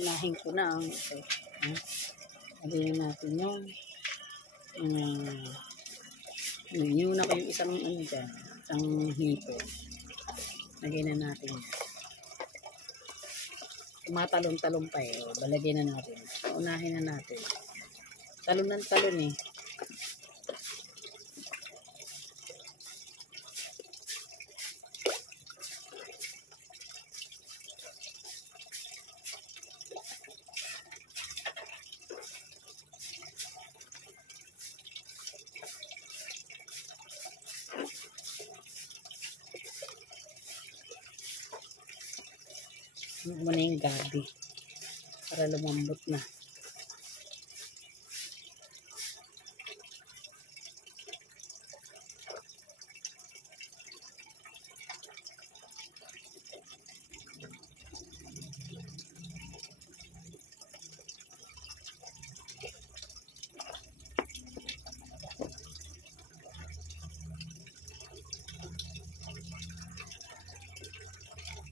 Unahin ko na ang ito. Lagyan natin yung yun ako yung isang dyan, isang hito. Lagyan na natin. Tumatalon-talon pa eh. Balagyan na natin. Unahin na natin. Talon ng talon eh. Muna yung gabi para lumambot na.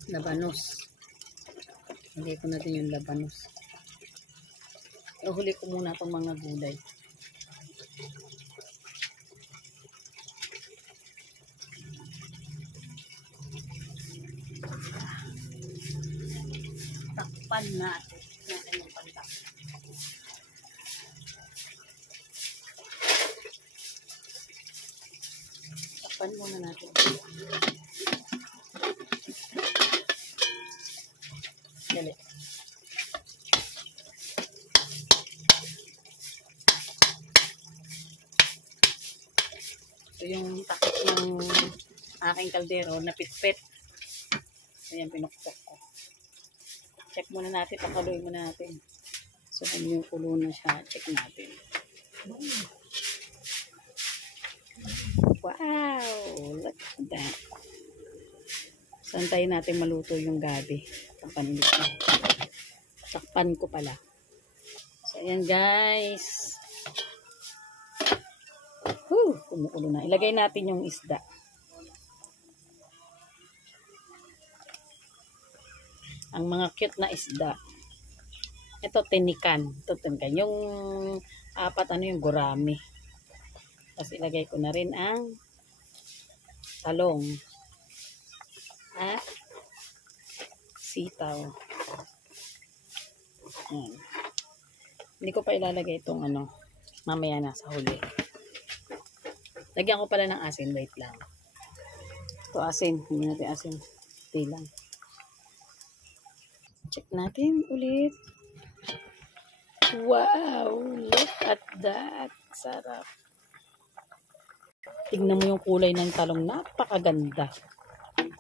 Labanos. Lagay ko natin yung labanos. Huli ko muna itong mga gulay. Takpan natin. Natin yung pantak. Takpan muna natin. Dali. Ito yung takip ng aking kaldero na pitpit. Ayan, pinukpok ko. Check muna natin, pakaluin muna natin. So, kung yung kulo na siya, check natin. Wow! Look at that. Santayin natin maluto yung gabi. Takpan ko pala. So, ayan guys. Kumukulo na. Ilagay natin yung isda. Ang mga cute na isda. Ito, tinikan. Ito, tinikan. Yung apat, yung gurami. Tapos, ilagay ko na rin ang talong. At sitaw. Ayan. Hindi ko pa ilalagay itong mamaya na sa huli. Lagyan ko pala ng asin. Wait lang. Ito asin. Hindi natin asin. Ito lang. Check natin ulit. Wow! Look at that. Sarap. Tignan mo yung kulay ng talong. Napakaganda.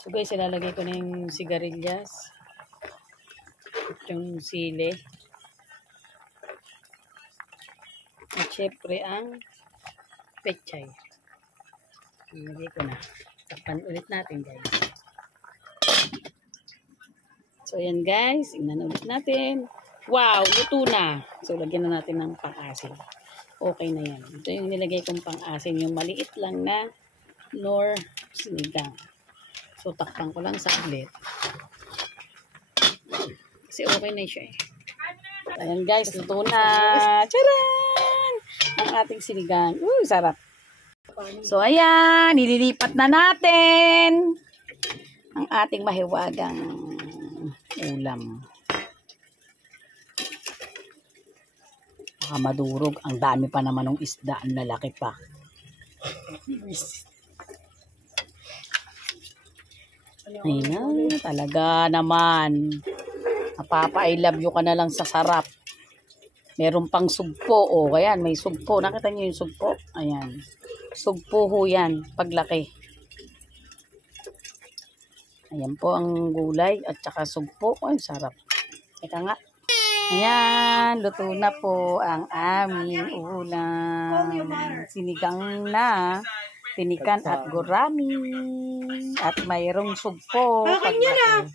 So guys, ilalagay ko na yung sigarilyas. Yung sili. At syempre ang pechay. Ilagay ko na. Takpan ulit natin guys. So ayan guys, tingnan ulit natin. Wow, luto na. So lagyan na natin ng pang-asin. Okay na yan. Ito yung nilagay kong pang-asin. Yung maliit lang na nor sinigang. So takpan ko lang saglit. Kasi okay na siya eh. Ayan guys, luto na. Charan! Ang ating sinigang. Sarap. So ayan, nililipat na natin ang ating mahiwagang ulam. Baka madurog. Ang dami pa naman ng isda. Ang lalaki pa. Ayun, talaga naman. I love you ka na lang sa sarap. Meron pang sugpo. O, ayan, may sugpo. Nakita niyo yung sugpo? Ayan. Sugpo ho yan, paglaki. Ayan po ang gulay at saka sugpo. Ay, sarap. Eka nga. Ayan, luto na po ang aming ulam. Sinigang na, tinikan at gurami. At mayroong sugpo. Paglaki.